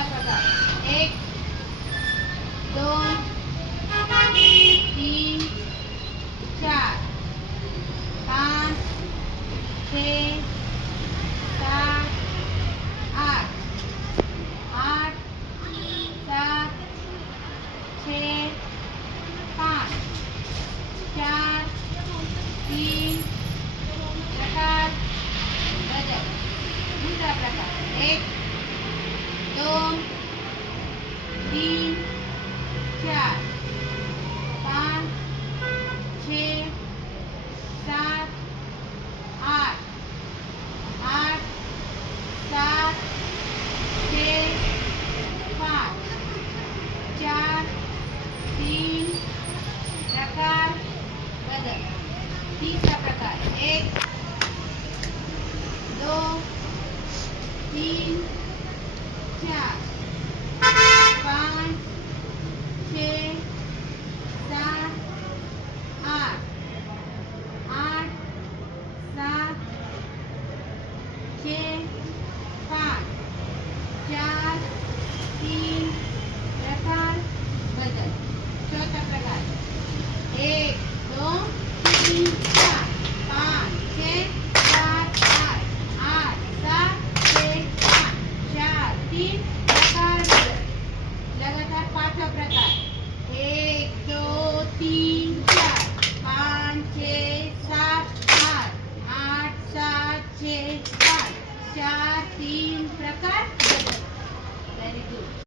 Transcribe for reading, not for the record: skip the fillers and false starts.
पहिला प्रकार 1 2 3 4 5 6 7 8 8 7 6 5 4 3 प्रकार गजर. दूसरा प्रकार 1 2 3 4 5 6 7 8 8 7 6 5 4 3 प्रकार गजर. तीसरा प्रकार 1 2 3 4